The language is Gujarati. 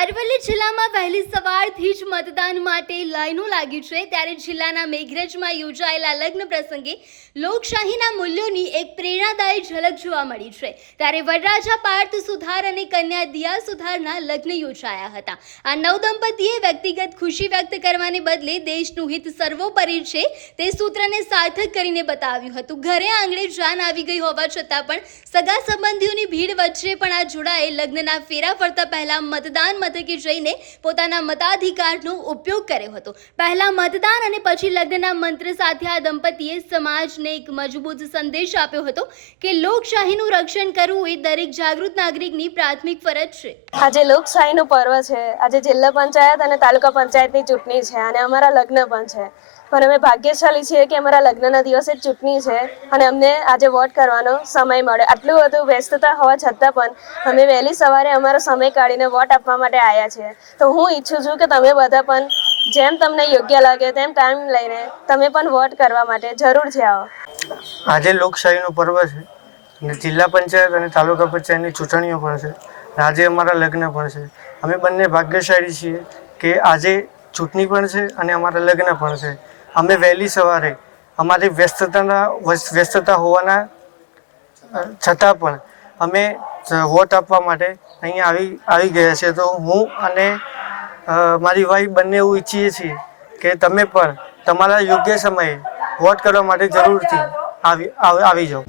અરવલ્લી જિલ્લામાં વહેલી સવારથી જ મતદાન માટે લાઈનો લાગી છે ત્યારે જિલ્લાના મેઘરજમાં યોજાયેલા લગ્ન પ્રસંગે લોકશાહીના મૂલ્યોની એક પ્રેરણાદાયી ઝલક જોવા મળી છે ત્યારે વરરાજા પાર્થ સુથાર અને કન્યા દિયા સુથારના લગ્ન યોજાયા હતા। આ નવદંપતીએ વ્યક્તિગત ખુશી વ્યક્ત કરવાને બદલે દેશનું હિત સર્વોપરી છે તે સૂત્રને સાર્થક કરીને બતાવ્યું હતું। ઘરે આંગણે જાન આવી ગઈ હોવા છતાં પણ સગા સંબંધીઓની ભીડ વચ્ચે પણ આ જોડાએ લગ્નના ફેરા ફરતા પહેલા મતદાન મથકે જઈને પોતાના મતાધિકારનો ઉપયોગ કર્યો હતો। પહેલા મતદાન અને પછી લગ્નના મંત્ર સાથે આ દંપતીએ સમાજને એક મજબૂત સંદેશ આપ્યો હતો કે લોકશાહીનું રક્ષણ કરવું એ દરેક જાગૃત નાગરિકની પ્રાથમિક ફરજ છે। આજે લોકશાહીનું પર્વ છે। આજે જિલ્લા પંચાયત અને તાલુકા પંચાયતની ચૂંટણી છે અને અમારા લગ્ન પણ છે, પણ અમે ભાગ્યશાળી છીએ કે અમારા લગ્નના દિવસે જ ચૂંટણી છે અને અમને આજે વોટ કરવાનો સમય મળ્યો। આટલું બધું વ્યસ્તતા હોવા છતાં પણ અમે વહેલી સવારે અમારો સમય કાઢીને વોટ આપવા માટે આવ્યા છીએ। તો હું ઈચ્છું છું કે તમે બધા પણ જેમ તમને યોગ્ય લાગે તેમ ટાઈમ લઈને તમે પણ વોટ કરવા માટે જરૂરથી આવો। આજે લોકશાહીનું પર્વ છે અને જિલ્લા પંચાયત અને તાલુકા પંચાયતની ચૂંટણીઓ પણ છે। આજે અમારા લગ્ન પણ છે। અમે બંને ભાગ્યશાળી છીએ કે આજે ચૂંટણી પણ છે અને અમારા લગ્ન પણ છે। અમે વહેલી સવારે અમારી વ્યસ્તતા હોવાના છતાં પણ અમે વોટ આપવા માટે અહીંયા આવી ગયા છે। તો હું અને મારી વાઈફ બંને એવું ઈચ્છીએ છીએ કે તમે પણ તમારા યોગ્ય સમયે વોટ કરવા માટે જરૂરથી આવી જાઓ।